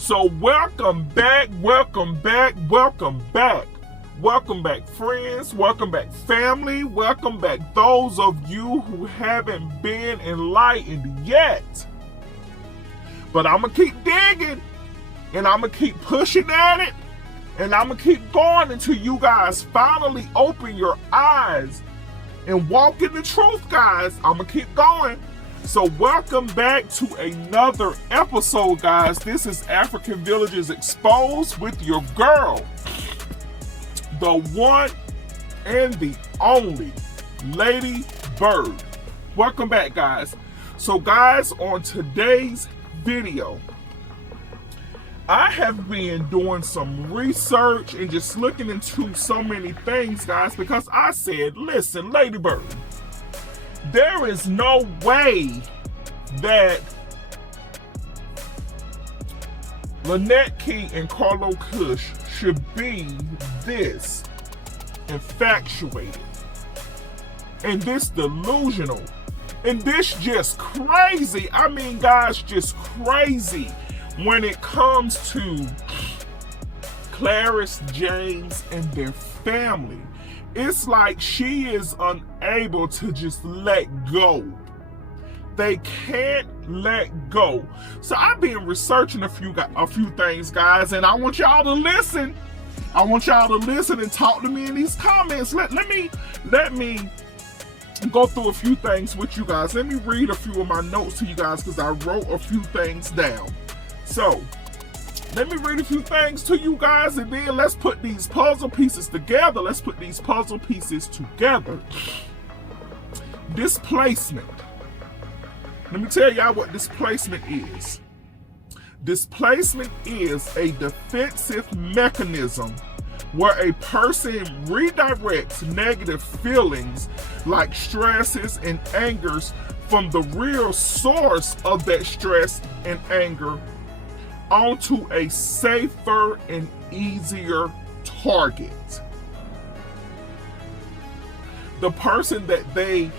So welcome back, welcome back, welcome back. Welcome back, friends. Welcome back, family. Welcome back, those of you who haven't been enlightened yet. But I'm going to keep digging, and I'm going to keep pushing at it, and I'm going to keep going until you guys finally open your eyes and walk in the truth, guys. I'm going to keep going. So welcome back to another episode, guys. This is African Villages Exposed with your girl, the one and the only Ladybird. Welcome back, guys. So guys, on today's video, I have been doing some research and just looking into so many things, guys, because I said, listen, Ladybird, there is no way that Lynette Key and Charlow Kush should be this infatuated and this delusional and this just crazy. I mean, guys, just crazy when it comes to Claris, James, and their family. It's like she is unable to just let go. They can't let go. So I've been researching a few things, guys, and I want y'all to listen. I want y'all to listen and talk to me in these comments. Let me go through a few things with you guys. Let me read a few of my notes to you guys because I wrote a few things down. So let me read a few things to you guys, and then let's put these puzzle pieces together. Let's put these puzzle pieces together. Displacement. Let me tell y'all what displacement is. Displacement is a defensive mechanism where a person redirects negative feelings like stresses and angers from the real source of that stress and anger onto a safer and easier target. The person that they,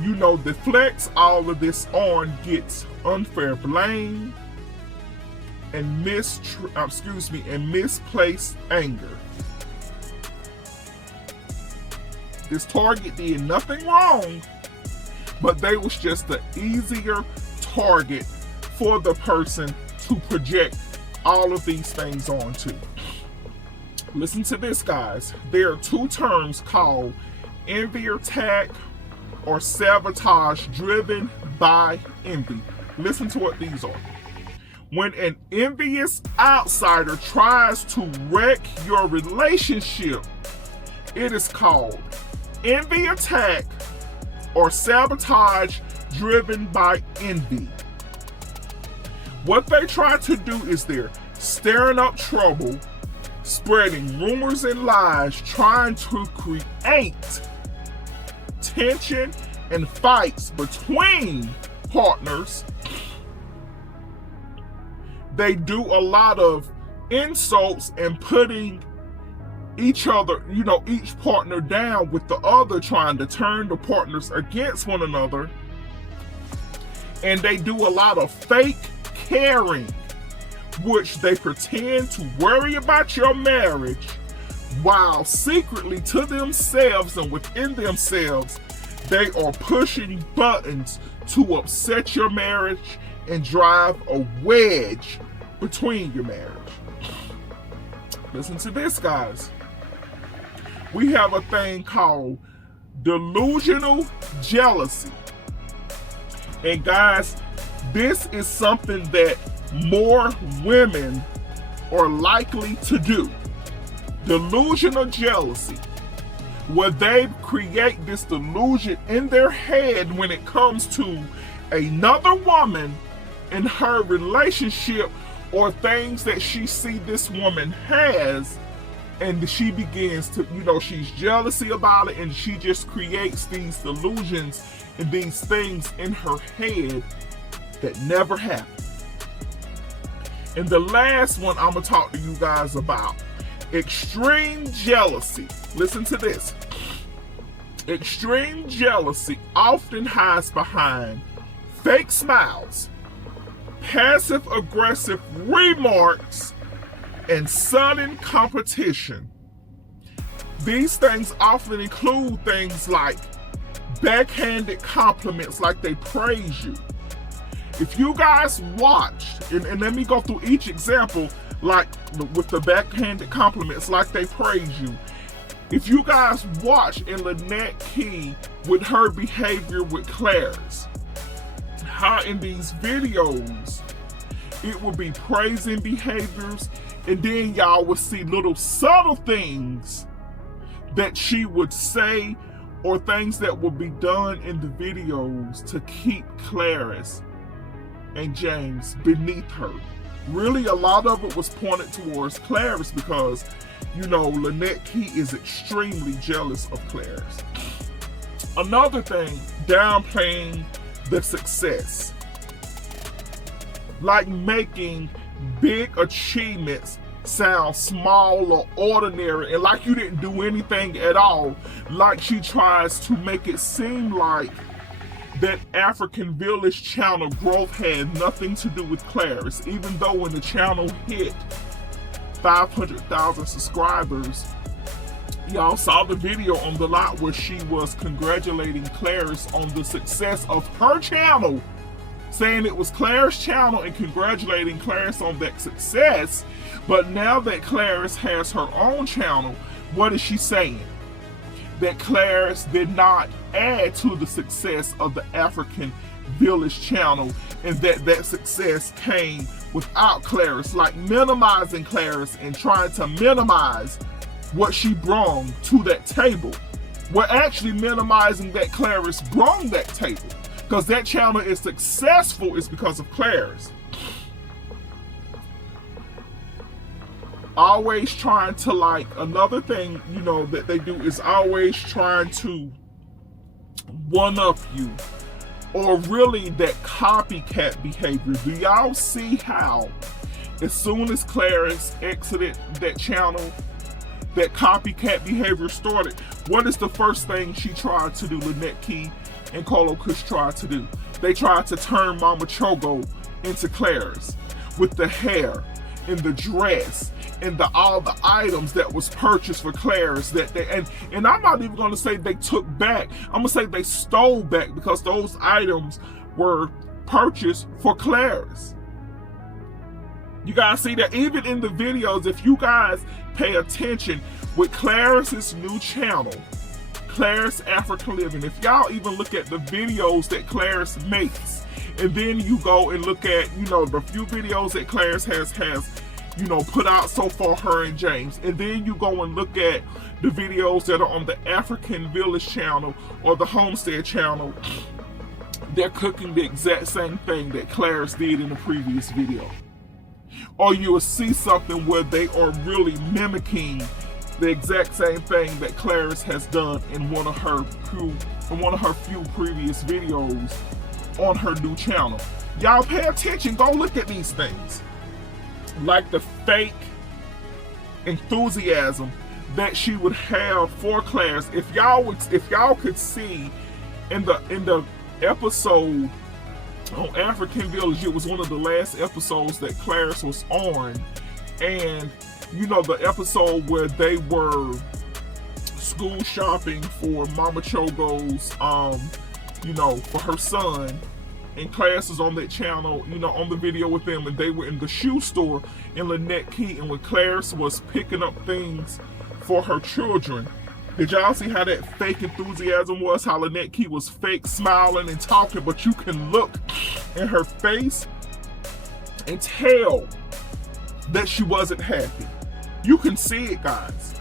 deflects all of this on gets unfair blame and misplaced anger. This target did nothing wrong, but they was just an easier target for the person to project all of these things onto. Listen to this, guys. There are two terms called envy attack or sabotage driven by envy. Listen to what these are. When an envious outsider tries to wreck your relationship, it is called envy attack or sabotage driven by envy. What they try to do is they're stirring up trouble, spreading rumors and lies, trying to create tension and fights between partners. They do a lot of insults and putting each other, each partner down with the other, trying to turn the partners against one another. And they do a lot of fake caring, which they pretend to worry about your marriage while secretly to themselves and within themselves, they are pushing buttons to upset your marriage and drive a wedge between your marriage. Listen to this, guys. We have a thing called delusional jealousy. And guys, this is something that more women are likely to do. Delusional jealousy, where they create this delusion in their head when it comes to another woman in her relationship or things that she see this woman has, and she begins to, she's jealousy about it, and she just creates these delusions and these things in her head that never happen. And the last one I'm going to talk to you guys about, extreme jealousy. Listen to this. Extreme jealousy often hides behind fake smiles, passive-aggressive remarks, and sudden competition. These things often include things like backhanded compliments, like they praise you. If you guys watched, and let me go through each example, like with the backhanded compliments, like they praise you. If you guys watch in Lynette Key with her behavior with Claris, how in these videos, it will be praising behaviors, and then y'all will see little subtle things that she would say or things that would be done in the videos to keep Claris and James beneath her. Really, a lot of it was pointed towards Claris because, you know, Lynette Key is extremely jealous of Claris. Another thing, downplaying the success. Like making big achievements sound small or ordinary, and like you didn't do anything at all. Like she tries to make it seem like that African Village channel growth had nothing to do with Claris, even though when the channel hit 500,000 subscribers, y'all saw the video on the lot where she was congratulating Claris on the success of her channel, saying it was Claris' channel and congratulating Claris on that success. But now that Claris has her own channel, what is she saying? That Claris did not add to the success of the African Village channel, and that success came without Claris, like minimizing Claris and trying to minimize what she brought to that table. We're actually minimizing that Claris brought that table, because that channel is successful is because of Claris. Always trying to, like, another thing, you know, that they do is always trying to one-up you, or really that copycat behavior. Do y'all see how as soon as Claris exited that channel, that copycat behavior started? What is the first thing she tried to do, Lynette Key and Kush tried to do? They tried to turn Mama Chogo into Claris with the hair and the dress and all the items that was purchased for Claris that they, and I'm not even gonna say they took back, I'm gonna say they stole back, because those items were purchased for Claris. You guys see that even in the videos, if you guys pay attention with Claris's new channel, Claris African Living, if y'all even look at the videos that Claris makes, and then you go and look at, you know, the few videos that Claris has you know, put out so far, her and James, and then you go and look at the videos that are on the African Village channel or the Homestead channel, they're cooking the exact same thing that Claris did in the previous video. Or you will see something where they are really mimicking the exact same thing that Claris has done in one of her few previous videos on her new channel. Y'all pay attention, go look at these things. Like the fake enthusiasm that she would have for Claris. If y'all could see in the episode on African Village, it was one of the last episodes that Claris was on, and you know, the episode where they were school shopping for Mama Chogo's you know, for her son, and Claris was on that channel, you know, on the video with them, and they were in the shoe store in Lynette Key, and when Claris was picking up things for her children, did y'all see how that fake enthusiasm was? How Lynette Key was fake smiling and talking, but you can look in her face and tell that she wasn't happy. You can see it, guys.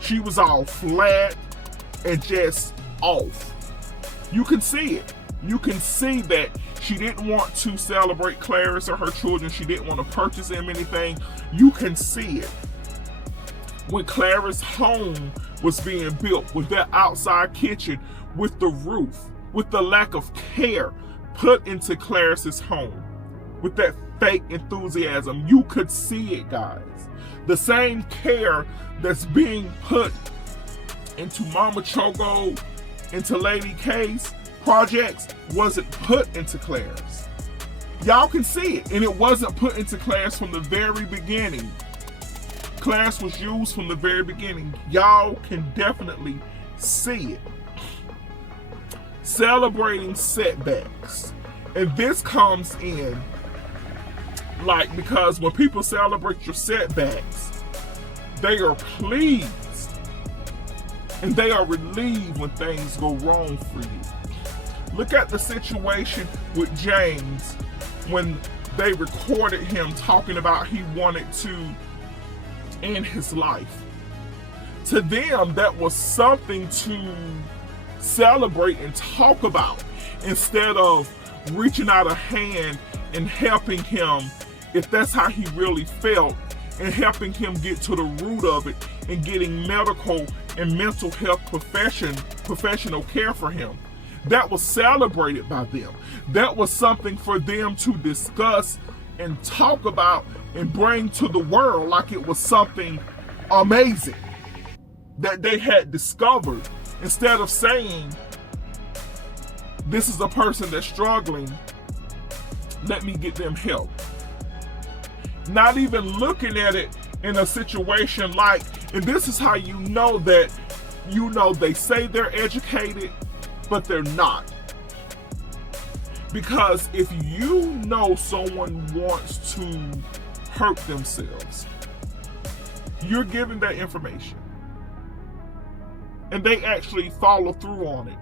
She was all flat and just off. You can see it. You can see that she didn't want to celebrate Claris or her children. She didn't want to purchase them anything. You can see it. When Claris' home was being built, with that outside kitchen, with the roof, with the lack of care put into Claris's home, with that fake enthusiasm, you could see it, guys. The same care that's being put into Mama Chogo, into Lady K's projects, wasn't put into Claris. Y'all can see it. And it wasn't put into Claris from the very beginning. Claris was used from the very beginning. Y'all can definitely see it. Celebrating setbacks. And this comes in, like, because when people celebrate your setbacks, they are pleased and they are relieved when things go wrong for you. Look at the situation with James when they recorded him talking about he wanted to end his life. To them, that was something to celebrate and talk about, instead of reaching out a hand and helping him, if that's how he really felt, and helping him get to the root of it and getting medical and mental health professional care for him. That was celebrated by them. That was something for them to discuss and talk about and bring to the world like it was something amazing that they had discovered, instead of saying, this is a person that's struggling, let me get them help. Not even looking at it in a situation like, and this is how you know that, they say they're educated, but they're not. Because if you know someone wants to hurt themselves, you're giving that information, and they actually follow through on it,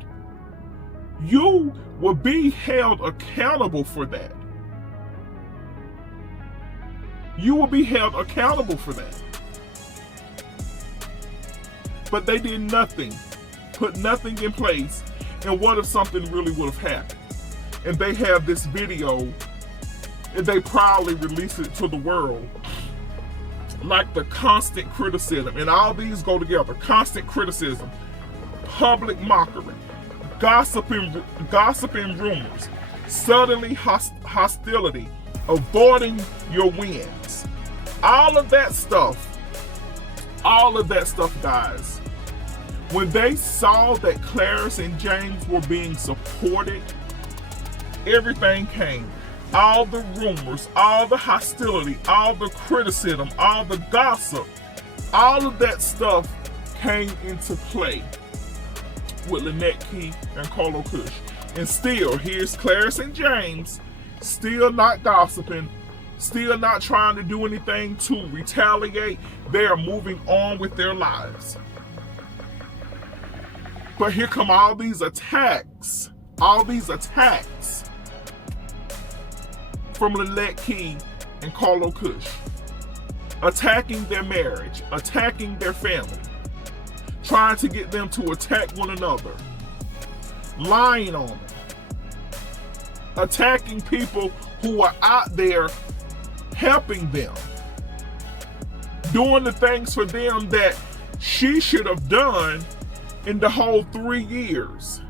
you will be held accountable for that. You will be held accountable for that. But they did nothing, put nothing in place, and what if something really would have happened? And they have this video, and they proudly release it to the world. Like the constant criticism, and all these go together: constant criticism, public mockery, gossiping rumors, suddenly hostility, avoiding your wins. All of that stuff, guys. When they saw that Claris and James were being supported, everything came. All the rumors, all the hostility, all the criticism, all the gossip, all of that stuff came into play with Lynette Key and Charlow Kush. And still, here's Claris and James, still not gossiping, still not trying to do anything to retaliate. They are moving on with their lives. But here come all these attacks from Lynette Key and Charlow Kush, attacking their marriage, attacking their family, trying to get them to attack one another, lying on them, attacking people who are out there helping them, doing the things for them that she should have done in the whole 3 years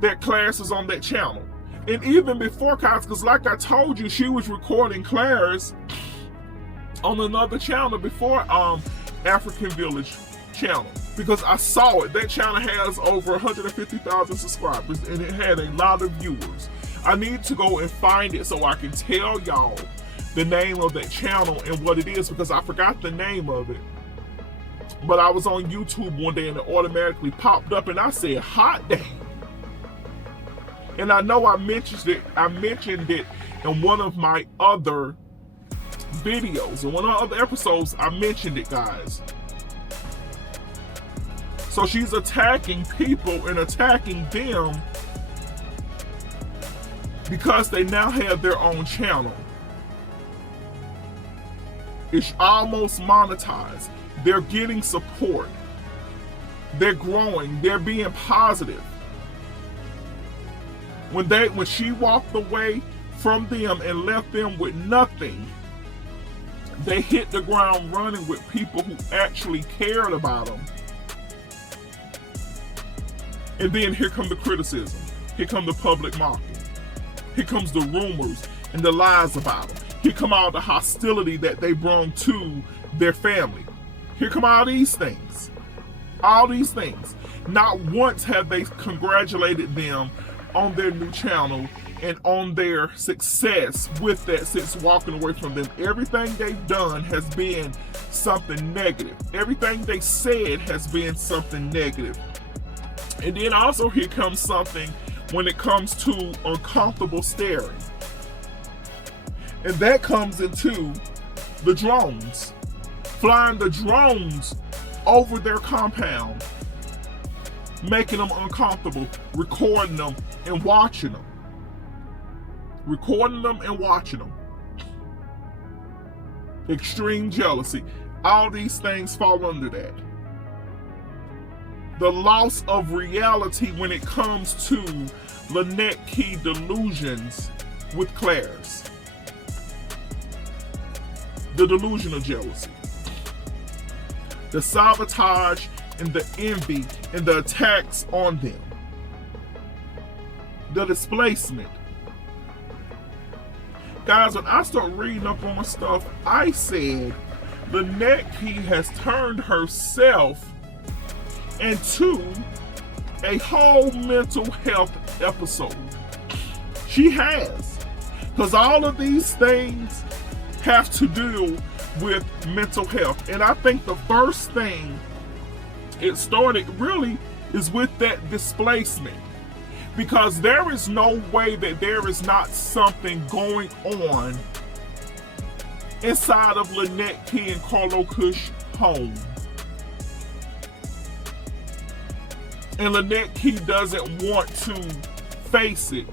that Claris is on that channel. And even before Claris, because like I told you, she was recording Claris on another channel before African Village channel, because I saw it. That channel has over 150,000 subscribers, and it had a lot of viewers. I need to go and find it so I can tell y'all the name of that channel and what it is, because I forgot the name of it. But I was on YouTube one day and it automatically popped up, and I said, hot dang. And I know I mentioned it in one of my other videos, in one of my other episodes. I mentioned it, guys. So she's attacking people and attacking them because they now have their own channel. It's almost monetized. They're getting support. They're growing. They're being positive. When she walked away from them and left them with nothing, they hit the ground running with people who actually cared about them. And then here come the criticism. Here come the public mocking. Here comes the rumors and the lies about them. Here come all the hostility that they brought to their family. Here come all these things. All these things. Not once have they congratulated them on their new channel and on their success with that since walking away from them. Everything they've done has been something negative. Everything they said has been something negative. And then also here comes something when it comes to uncomfortable staring. And that comes into the drones. Flying the drones over their compound, making them uncomfortable, recording them and watching them. Recording them and watching them. Extreme jealousy. All these things fall under that. The loss of reality when it comes to Lynette Key delusions with Claris. The delusion of jealousy. The sabotage and the envy and the attacks on them. The displacement. Guys, when I start reading up on stuff, I said Lynette Key has turned herself into a whole mental health episode. She has. Because all of these things have to do with mental health. And I think the first thing it started really is with that displacement. Because there is no way that there is not something going on inside of Lynette Key and Charlow Kush home. And Lynette Key doesn't want to face it.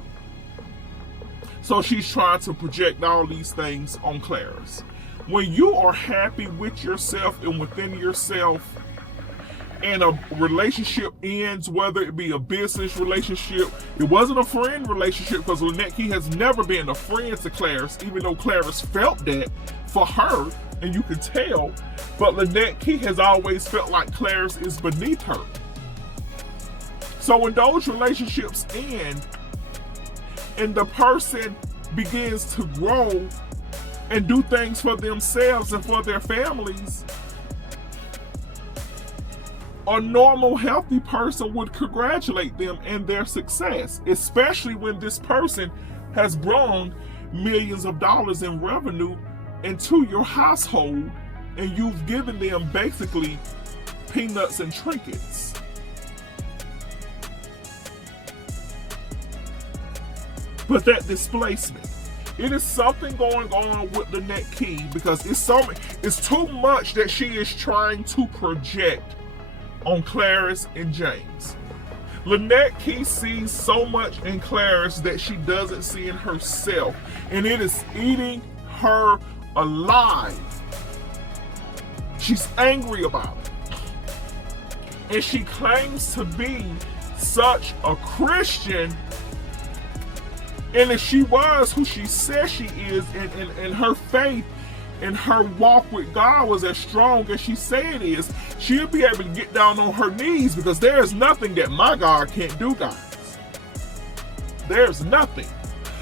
So she's trying to project all these things on Claris. When you are happy with yourself and within yourself, and a relationship ends, whether it be a business relationship, it wasn't a friend relationship, because Lynette Key has never been a friend to Claris, even though Claris felt that for her, and you can tell, but Lynette Key has always felt like Claris is beneath her. So when those relationships end, and the person begins to grow and do things for themselves and for their families, a normal, healthy person would congratulate them in their success, especially when this person has brought millions of dollars in revenue into your household and you've given them basically peanuts and trinkets. But that displacement, it is something going on with Lynette Key, because it's too much that she is trying to project on Claris and James. Lynette Key sees so much in Claris that she doesn't see in herself, and it is eating her alive. She's angry about it. And she claims to be such a Christian, and if she was who she says she is, and her faith and her walk with God was as strong as she said it is, she'll be able to get down on her knees, because there's nothing that my God can't do, guys. There's nothing.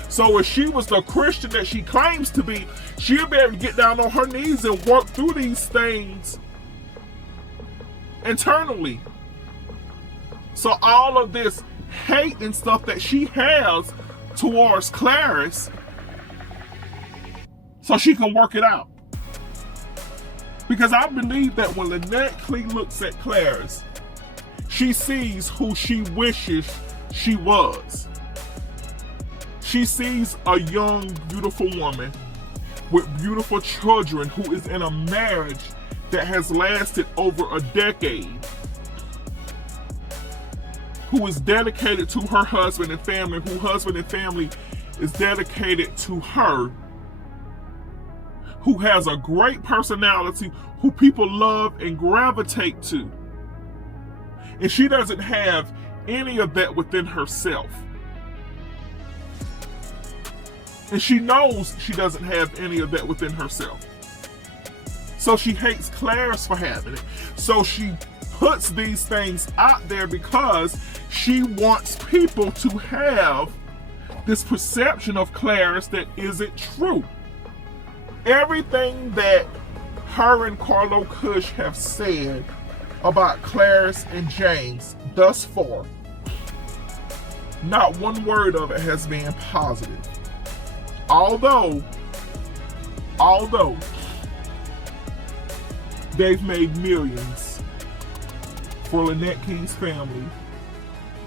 So if she was the Christian that she claims to be, she'll be able to get down on her knees and work through these things internally. So all of this hate and stuff that she has towards Claris, so she can work it out. Because I believe that when Lynette Key looks at Claris, she sees who she wishes she was. She sees a young, beautiful woman with beautiful children who is in a marriage that has lasted over a decade, who is dedicated to her husband and family, who husband and family is dedicated to her, who has a great personality, who people love and gravitate to. And she doesn't have any of that within herself. And she knows she doesn't have any of that within herself. So she hates Claris for having it. So she puts these things out there because she wants people to have this perception of Claris that isn't true. Everything that her and Charlow Kush have said about Claris and James thus far Not one word of it has been positive. Although they've made millions for Lynette King's family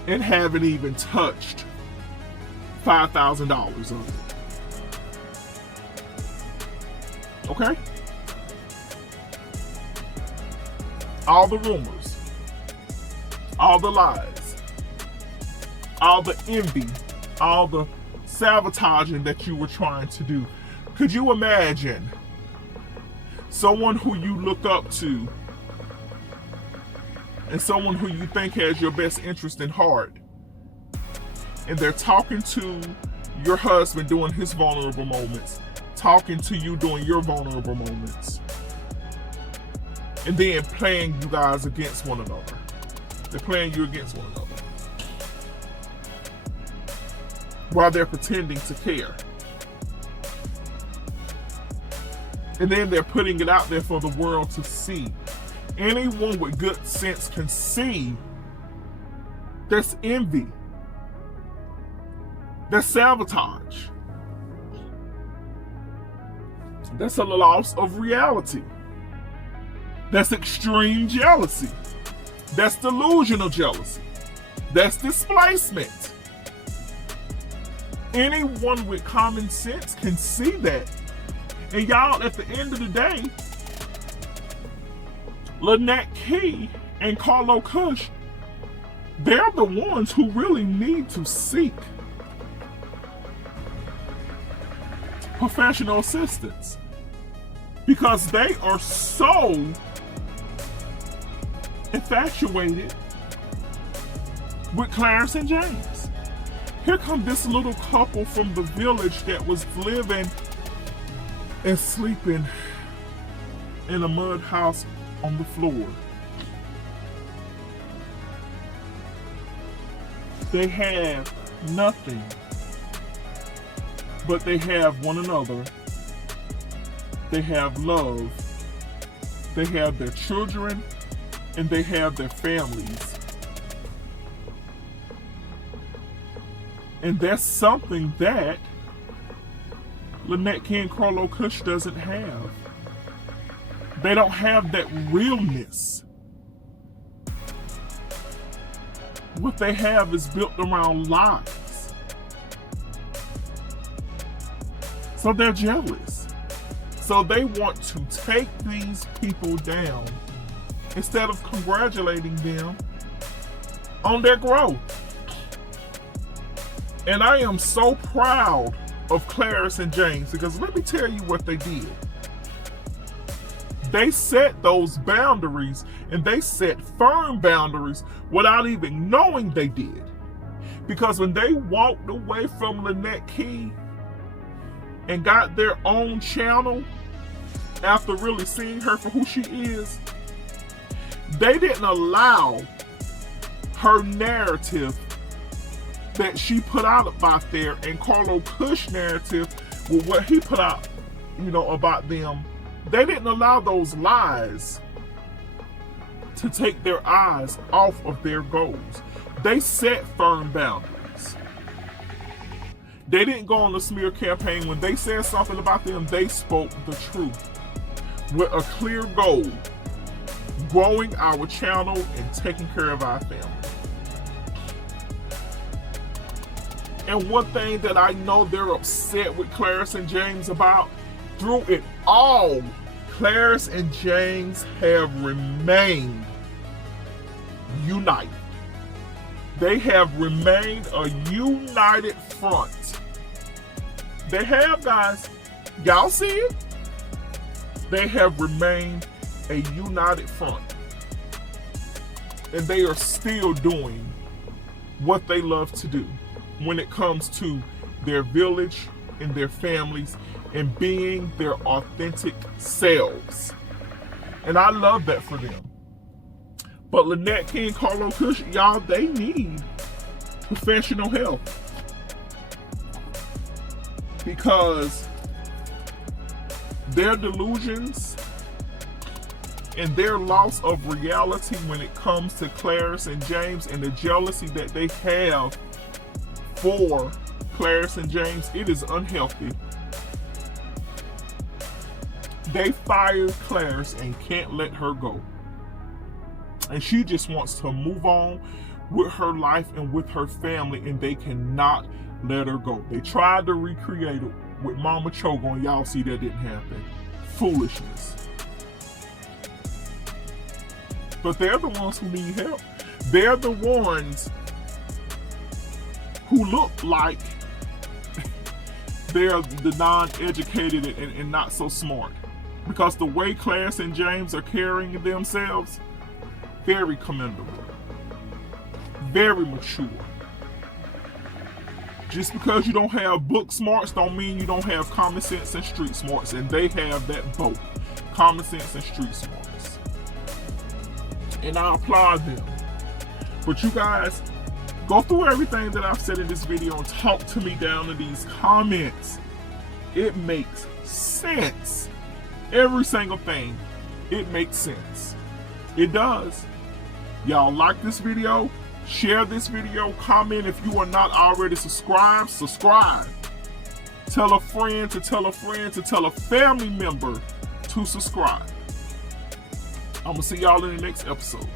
and haven't even touched $5,000 of it. Okay? All the rumors, all the lies, all the envy, all the sabotaging that you were trying to do. Could you imagine someone who you look up to and someone who you think has your best interest in heart, and they're talking to your husband during his vulnerable moments, talking to you during your vulnerable moments, and then playing you guys against one another? They're playing you against one another while they're pretending to care. And then they're putting it out there for the world to see. Anyone with good sense can see that's envy, that's sabotage, that's a loss of reality, that's extreme jealousy, that's delusional jealousy, that's displacement. Anyone with common sense can see that. And y'all, at the end of the day, Lynette King and Charlow Kush, they're the ones who really need to seek professional assistance, because they are so infatuated with Claris and James. Here come this little couple from the village that was living and sleeping in a mud house on the floor. They have nothing, but they have one another. They have love. They have their children, and they have their families. And that's something that Lynette King and Charlow Kush doesn't have. They don't have that realness. What they have is built around lies. So they're jealous. So they want to take these people down instead of congratulating them on their growth. And I am so proud of Claris and James, because let me tell you what they did. They set those boundaries, and they set firm boundaries without even knowing they did. Because when they walked away from Lynette King and got their own channel after really seeing her for who she is, they didn't allow her narrative that she put out there and Charlow Kush narrative with what he put out, about them. They didn't allow those lies to take their eyes off of their goals. They set firm boundaries. They didn't go on the smear campaign. When they said something about them, they spoke the truth with a clear goal: growing our channel and taking care of our family. And one thing that I know they're upset with Claris and James about, through it all, Claris and James have remained united. They have remained a united front. They have, guys. Y'all see it? They have remained a united front. And they are still doing what they love to do when it comes to their village and their families and being their authentic selves. And I love that for them. But Lynette King and Charlow Kush, y'all, they need professional help. Because their delusions and their loss of reality when it comes to Claris and James, and the jealousy that they have for Claris and James. It is unhealthy. They fired Claris and can't let her go. And she just wants to move on with her life and with her family, and they cannot let her go. They tried to recreate it with Mama Chogo, and y'all see that didn't happen. Foolishness. But they're the ones who need help. They're the ones who look like they're the non-educated and not so smart. Because the way Claris and James are carrying themselves, very commendable. Very mature. Just because you don't have book smarts don't mean you don't have common sense and street smarts. And they have that both. Common sense and street smarts. And I applaud them. But you guys, go through everything that I've said in this video and talk to me down in these comments. It makes sense. Every single thing, it makes sense. It does. Y'all like this video? Share this video. Comment if you are not already subscribed. Subscribe. Tell a friend to tell a friend to tell a family member to subscribe. I'm going to see y'all in the next episode.